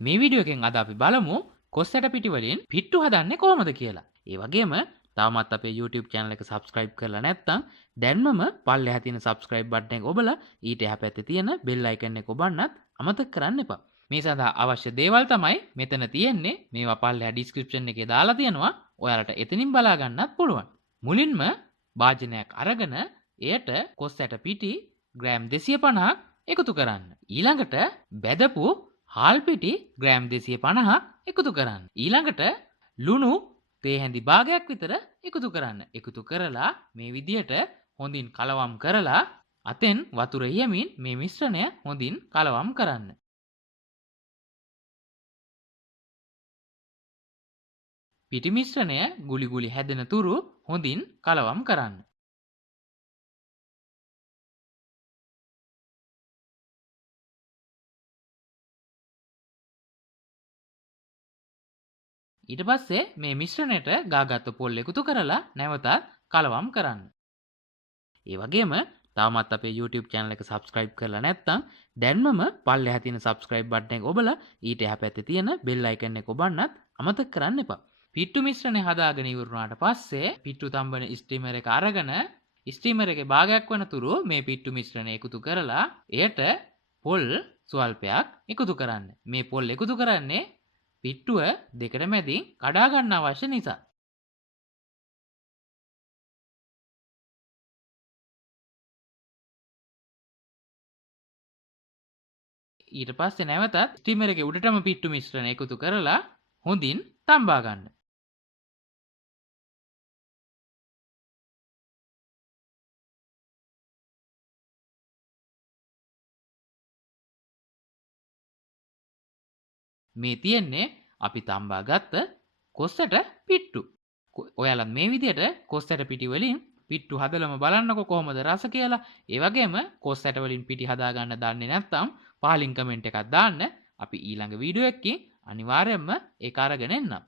මේ වීඩියෝ එකෙන් අද අපි බලමු කොස්සට පිටි වලින් පිට්ටු හදන්නේ කොහොමද කියලා. ඒ වගේම තාමත් අපේ YouTube channel එක subscribe කරලා නැත්නම් දැන්මම පල්ලෙහා තියෙන subscribe button එක ඔබලා ඊට එහා පැත්තේ තියෙන bell icon එක ඔබන්නත් අමතක කරන්න එපා. මේ සඳහා අවශ්‍ය දේවල් තමයි මෙතන තියෙන්නේ. මේවා පල්ලෙහා description එකේ දාලා තියෙනවා. ඔයාලට එතනින් බලා ගන්නත් පුළුවන්. මුලින්ම භාජනයක් අරගෙන එයට කොස්සට පිටි ග්‍රෑම් 250ක් එකතු කරන්න. ඊළඟට බෙදපු හාල් පිටි ග්‍රෑම් 250ක් එකතු කරන්න. ඊළඟට ලුණු තේ හැඳි භාගයක් විතර එකතු කරන්න. එකතු කරලා මේ විදියට හොඳින් කලවම් කරලා අතෙන් වතුර යමින් මේ මිශ්‍රණය හොඳින් කලවම් කරන්න. පිටි මිශ්‍රණය ගුලි ගුලි හැදෙන තුරු හොඳින් කලවම් කරන්න. ඊට පස්සේ මේ මිශ්‍රණයට ගාගත්තු පොල් එකතු කරලා නැවතත් කලවම් කරන්න. ඒ වගේම තාමත් අපේ YouTube channel එක subscribe කරලා නැත්නම් දැන්මම පල්ලෙහා තියෙන subscribe button එක ඔබලා ඊට එහා පැත්තේ තියෙන bell icon එක ඔබන්නත් අමතක කරන්න එපා. පිට්ටු මිශ්‍රණය හදාගෙන ඉවරුනාට පස්සේ පිට්ටු තම්බන ස්ටීමර් එක අරගෙන ස්ටීමර් එකේ භාගයක් වන තුරු මේ පිට්ටු මිශ්‍රණය එකතු කරලා එයට පොල් ස්වල්පයක් එකතු කරන්න. මේ පොල් එකතු කරන්නේ පිට්ටුව දෙකට මැදින් කඩා ගන්න අවශ්‍ය නිසා. ඊට පස්සේ නැවතත් ස්ටීමර් එකේ උඩටම පිට්ටු මිශ්‍රණය එකතු කරලා හොඳින් තම්බා ගන්න. මේ තියෙන්නේ අපි තම්බා ගත්ත කොස්සට පිට්ටු. ඔයාලා මේ විදියට කොස්සට පිටි වලින් පිට්ටු හදලම බලන්නකො කොහොමද රස කියලා. ඒ වගේම කොස්සට වලින් පිටි හදා ගන්න දන්නේ නැත්නම් පහලින් කමෙන්ට් එකක් දාන්න. අපි ඊළඟ වීඩියෝ එකකින් අනිවාර්යයෙන්ම ඒක අරගෙන එන්නම්.